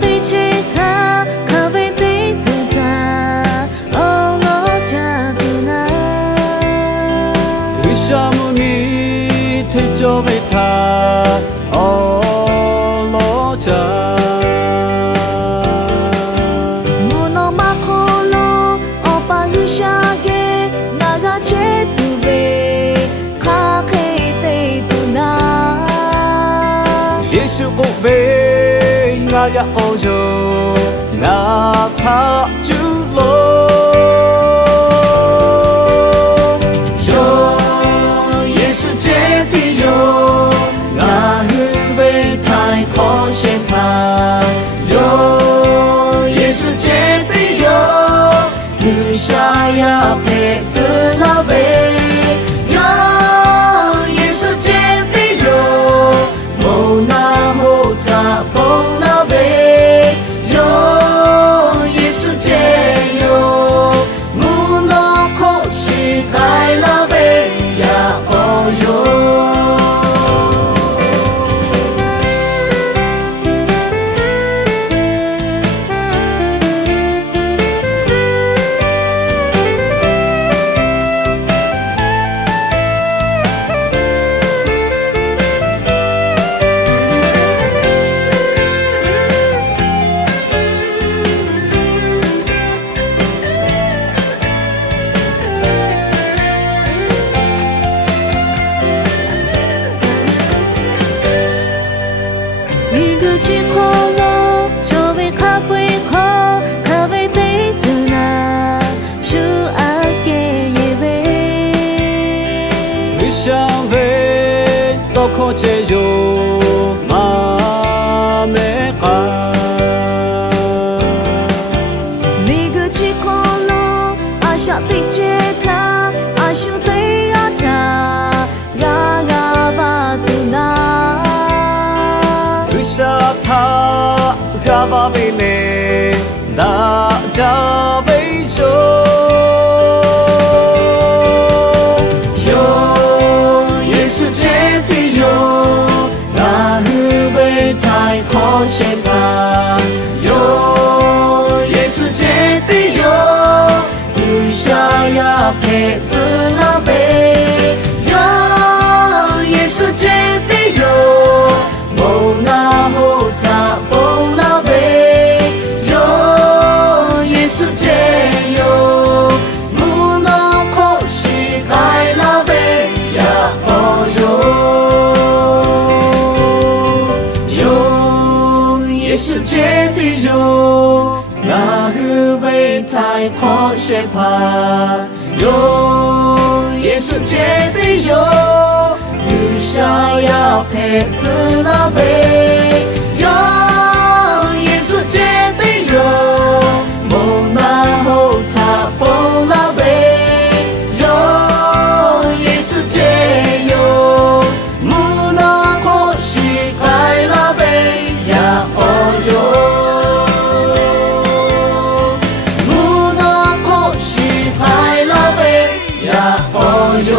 对去他，可被对着他，哦，我家不难。为什么你推着为他？哦，我家。耶稣不为我呀哦哟，哪怕主罗。哟，耶稣接地哟，我是为太空显他。哟，耶稣接地哟，留下呀陪子那位。去可乐，就为咖啡喝，咖啡对着那，主爱给一位。为想为多可解忧嘛没干。每个去可乐，阿想对着他，阿想对阿他，呀呀巴杜那。他嘎巴为美，大家为首。哟，耶稣接地哟，那是为太空显他。哟，耶稣接地哟，留下呀陪子那位。哟，耶稣接地哟。那后茶风那杯，哟，耶稣接哟，木那可西开那杯呀哦哟，哟，耶稣接的哟，那是为太空显怕，哟，耶稣接的哟。留下呀陪子那位，哟，耶稣接的哟，梦那后茶风那位，哟，耶稣接哟，木那可西开那位呀哦哟，木那可西开那位呀哦哟。